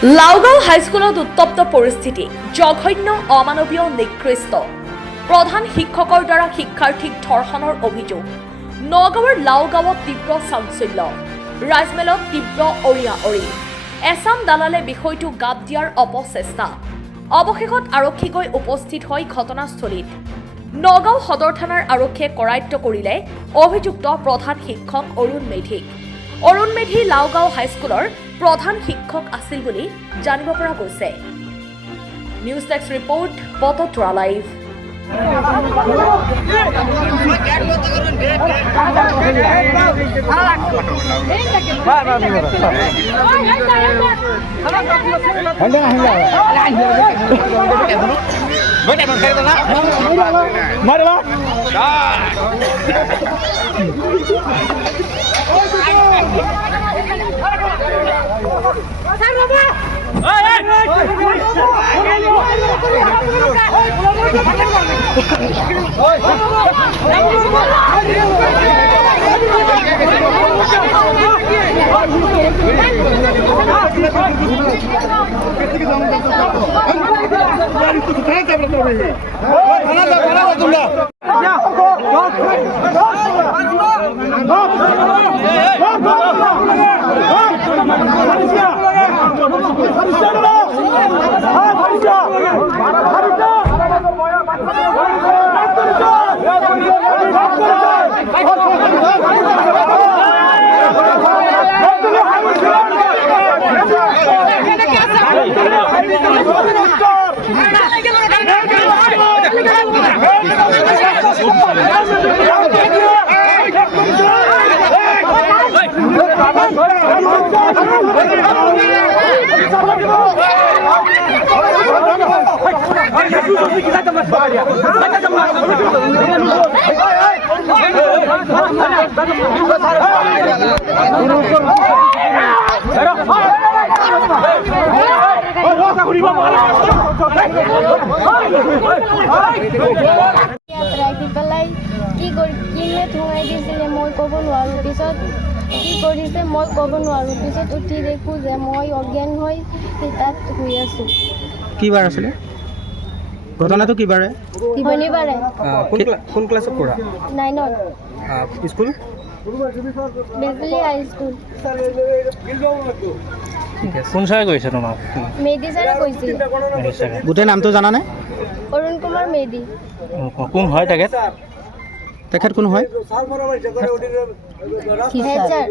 লাউগাঁও হাইস্কুলত উত্তপ্ত পৰিস্থিতি জঘন্য অমানৱীয় নিকৃষ্ট প্ৰধান শিক্ষকৰ দ্বাৰা শিক্ষাৰ্থীক ধৰ্ষণৰ অভিযোগ নগাঁৱৰ লাউগাঁৱত তীব্ৰ চাঞ্চল্য ৰাজমেলত তীব্ৰ অৰিয়াঅৰি এছাম দালালে বিষয়টো গাপ দিয়াৰ অপচেষ্টা অৱশেষত আৰক্ষী গৈ উপস্থিত হয় ঘটনাস্থলীত নগাঁও সদৰ থানাৰ আৰক্ষীয়ে কৰায়ত্ব কৰিলে অভিযুক্ত প্ৰধান শিক্ষক অৰুণ মেধি লাউগাঁও হাইস্কুলৰ প্ৰধান শিক্ষক আছিল বুলি জানিব পৰা গৈছে নিউজ ডেস্ক ৰিপৰ্ট বততৰা লাইভ কিনে থুঙাই দিছিলে মই ক'ব নোৱাৰোঁ পিছত কি কৰিছে মই ক'ব নোৱাৰোঁ পিছত উঠি দেখোঁ যে মই অজ্ঞান হৈ তাত শুই আছোঁ কি বাৰ আছিলে ঘটনাটো কি বাৰে শনিবাৰে কোন ক্লাছত পঢ়া 9ত স্কুল বেজলি হাইস্কুল কোন ছাৰে কৈছে তোমাক মেধি ছাৰে কৈছিল গোটেই নামটো জানানে অৰুণ কুমাৰ মেধি কোন হয় তেখেত কোন হয় হেড ছাৰ